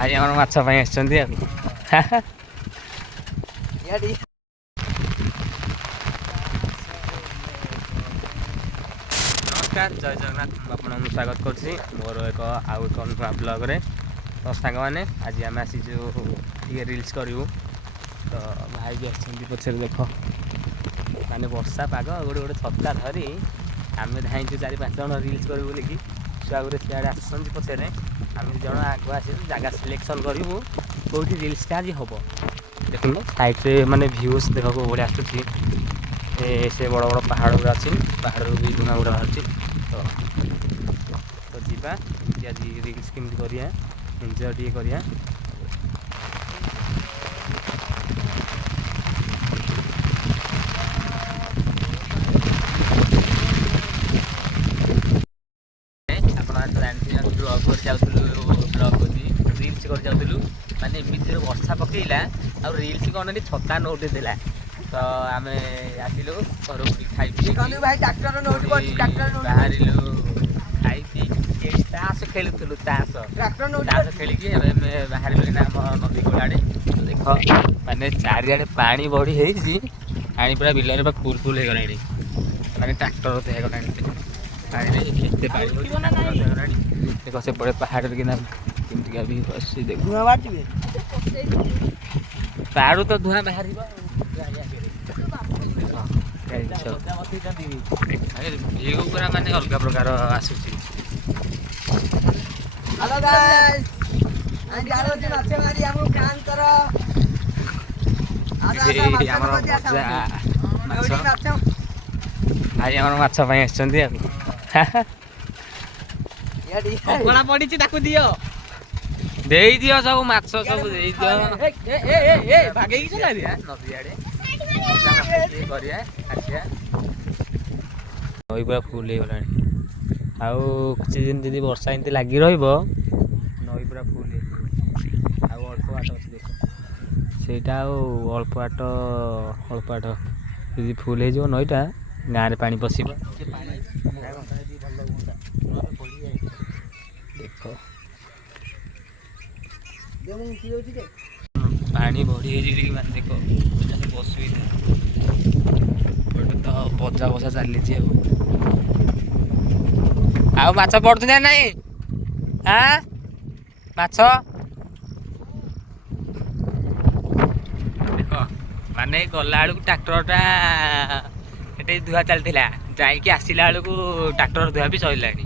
ଭାଇ ଆମର ମାଛ ପାଇଁ ଆସିଛନ୍ତି ଆଉ। ନମସ୍କାର, ଜୟ ଜଗନ୍ନାଥ। ମୁଁ ଆପଣଙ୍କୁ ସ୍ୱାଗତ କରୁଛି ମୋର ଆଉ ଏକ ନୂଆ ବ୍ଲଗ୍ରେ। ତ ସାଙ୍ଗମାନେ ଆଜି ଆମେ ଆସିଛୁ ଟିକେ ରିଲ୍ସ କରିବୁ। ତ ଭାଇ ବି ଆସିଛନ୍ତି ପଛରେ ଦେଖ, ମାନେ ବର୍ଷା ପାଗ ଗୋଟେ ଛତା ଧରି ଆମେ ଧାଇଁଛୁ 4-5 ଜଣ ରିଲ୍ସ କରିବୁ ବୋଲିକି। ଛୁଆ ଗୁରେ ସିଆଡ଼େ ଆସୁଛନ୍ତି ପଛରେ, ଆମେ 2 ଜଣ ଆଗୁଆ ଆସିଛୁ ଜାଗା ସିଲେକ୍ସନ୍ କରିବୁ କେଉଁଠି ରିଲ୍ସଟା ଆଜି ହେବ। ଦେଖନ୍ତୁ ସାଇଡ଼୍ରେ ମାନେ ଭ୍ୟୁଜ୍ ଦେଖକୁ ବଢ଼ିଆ ଆସୁଛି। ସେ ବଡ଼ ବଡ଼ ପାହାଡ଼ ଗୁଡ଼ା ଅଛି, ପାହାଡ଼ରୁ ବି ଧୂଆଁ ଗୁଡ଼ା ବାହାରୁଛି। ତ ଯିବା ଆଜି ରିଲ୍ସ କେମିତି କରିବା, ଏନ୍ଜୟ ଟିକେ କରିବା। ଆପଣ ଜାଣିଥିବେ ଆମେ ବ୍ଲଗ୍ କରି ଯାଉଥିଲୁ, ରିଲ୍ସ କରି ଯାଉଥିଲୁ, ମାନେ ଏମିତିରେ ବର୍ଷା ପକେଇଲା ଆଉ ରିଲ୍ସ କ'ଣ ଛତା ନୋଟ୍ ଦେଲା। ତ ଆମେ ଆସିଲୁ ଘରକୁ ଖାଇ ପିଇକି ବାହାରିଲୁ। ଖାଇ ପିଇକି ତାସ ଖେଳୁଥିଲୁ, ତାସ ଖେଳିକି ଏବେ ଆମେ ବାହାରିଲୁ ନା ଆମ ନଦୀ କୂଳ ଆଡ଼େ। ଦେଖ ମାନେ ଚାରିଆଡ଼େ ପାଣି ବଢ଼ି ହେଇଛି, ପାଣି ପୁରା ବିଲରେ ବା ଫୁଲ୍ ହେଇଗଲାଣି, ମାନେ ଟ୍ରାକ୍ଟର ହେଇଗଲାଣି ପାଣିରେ। ଏତେ ପାଣି ହେଇଗଲାଣି ଦେଖ ସେପଟେ ପାହାଡ଼ରେ କିନା କେମିତିକା ବି ଅଛି। ଦେଖ ପାହାଡ଼ରୁ ତ ଧୂଆଁ ବାହାରିବ। ଭିଉ ପୁରା ମାନେ ଅଲଗା ପ୍ରକାର ଆସୁଛି। ହ୍ୟାଲୋ ଗାଇସ୍, ଆମେ ଯାଉଛୁ ମାଛ ମାରି ଆମ ପ୍ଲାନ୍‌ଙ୍କର। ଆମର ଭଜା ମାଛ, ଭାଇ ଆମର ମାଛ ପାଇଁ ଆସିଛନ୍ତି ଆଉ। କଙ୍କଡ଼ା ପଡ଼ିଛି, ତାକୁ ଦିଅ, ଦେଇଦିଅ ସବୁ ମାଛ ସବୁ ଦେଇଦିଅ। ବାଗେଇକି ଚଲାରେ ନଦୀ ଆଡ଼େ କରିବା ଆସିବା। ନଈ ପୁରା ଫୁଲ୍ ହେଇଗଲାଣି, ଆଉ କିଛି ଦିନ ଯଦି ବର୍ଷା ଏମିତି ଲାଗି ରହିବ ନଈ ପୁରା ଫୁଲ୍ ହେଇଯିବ। ଆଉ ଅଳ୍ପ ବାଟ ଅଛି ଦେଖ, ସେଇଟା ଆଉ ଅଳ୍ପ ବାଟ ଯଦି ଫୁଲ୍ ହେଇଯିବ ନଈଟା, ଗାଁରେ ପାଣି ପଶିବ। ଦେଖ ପାଣି ବଢ଼ି ହେଇଛି ଟିକେ, ମାନେ ଦେଖ ସବୁ ଅସୁବିଧା। ଏପଟେ ତ ବଜା ଚାଲିଛି ଆଉ ମାଛ ପଡୁଛି ନା ନାଇଁ? ମାଛ ଦେଖ, ମାନେ ଗଲା ବେଳକୁ ଟ୍ରାକ୍ଟରଟା ସେଠି ଧୁଆ ଚାଲିଥିଲା, ଯାଇକି ଆସିଲା ବେଳକୁ ଟ୍ରାକ୍ଟର ଧୁଆ ବି ସରିଲାଣି।